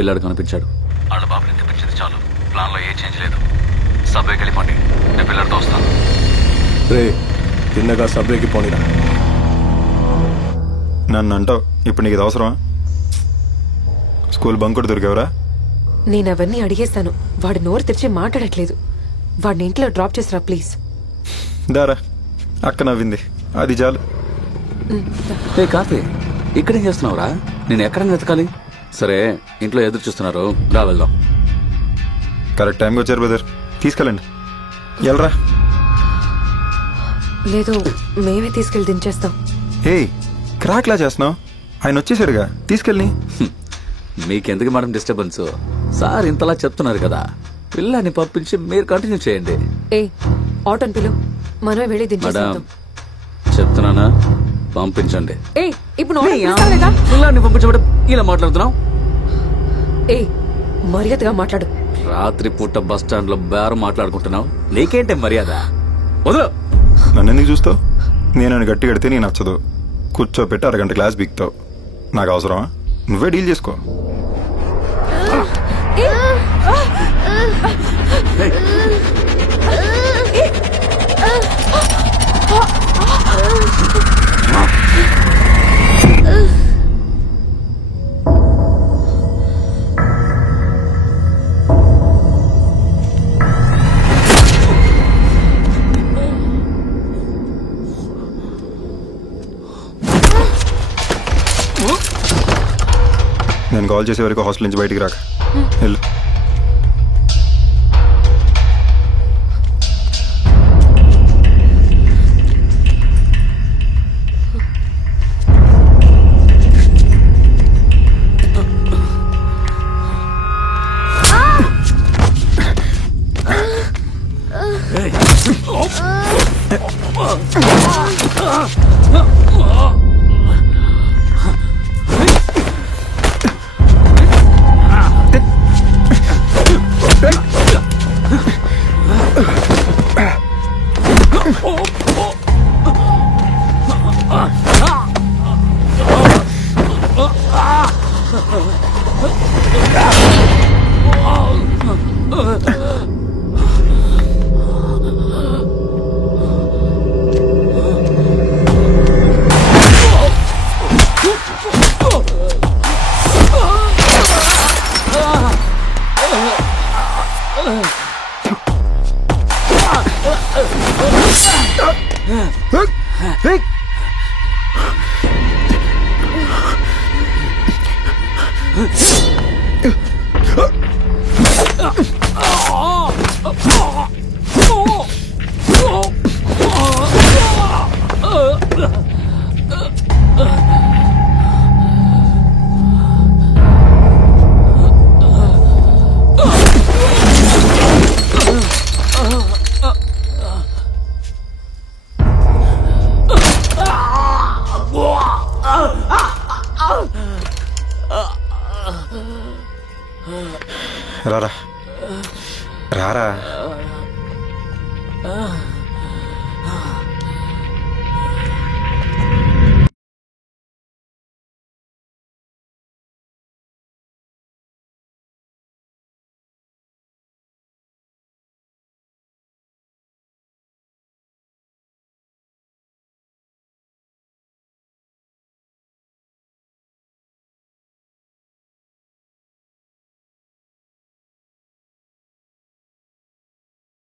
పిల్లాడు కనిపించాడు. వాళ్ళ బాబుని తెప్పించింది చాలు, ప్లాన్ లో ఏ చేంజ్ లేదు. సబ్వేకి వెళ్ళిపోండి, నేను పిల్లడితో వస్తాను. రే తిన్నగా సబ్వేకి పోనీరా. నన్ను అంటావు, ఇప్పుడు నీకు ఇది అవసరమా? స్కూల్ బంక్ కూడా దొరికావురా? నేను అవన్నీ అడిగేస్తాను. వాడు నోరు తెరిచి మాట్లాడట్లేదు. వాడిని ఇంట్లో డ్రాప్ చేసిరా ప్లీజ్. దారా, అక్క నవ్వింది, అది చాలు. ఏ కార్తీ, ఇక్కడేం చేస్తున్నావురా? నేను ఎక్కడైనా వెతకాలి. సరే, ఇంట్లో ఎదురు చూస్తున్నారు, రా వెళ్దాం. కరెక్ట్ టైంకి వచ్చారు బ్రదర్, తీసుకెళ్ళండి. వెళ్ళరా. లేదు, మేమే తీసుకెళ్ళి దించేస్తాం. ఏ క్రాక్లా చేస్తున్నావు? ఆయన వచ్చేసాడుగా, తీసుకెళ్ళి. మీకెందుకు మేడం డిస్టర్బెన్స్? సార్ ఇంతలా చెప్తున్నారు కదా, పిల్లాన్ని పంపించి మీరు కంటిన్యూ చేయండి. ఏ ఆటోన్ పిలు, మనమే వెళ్ళి దించేస్తాం. చెప్తున్నానా, పంపించండి. ఏ ఇప్పుడు లేదా? పిల్లాన్ని పంపించబడి ఇలా మాట్లాడుతున్నావు? ఏ మర్యాదగా మాట్లాడు. రాత్రి పూట బస్ స్టాండ్ లో బేరం మాట్లాడుకుంటున్నావు, నీకేంటే మర్యాద? వదలు. నన్ను ఎందుకు చూస్తావు? నేను గట్టి కడితే నీ నచ్చదు, కూర్చోపెట్టి అరగంట క్లాస్ బిక్తావు. నాకు అవసరమా? నువ్వే డీల్ చేసుకో. నేను కాల్ చేసే వరకు హాస్టల్ నుంచి బయటికి రాక వెళ్ళు. రారా రారా.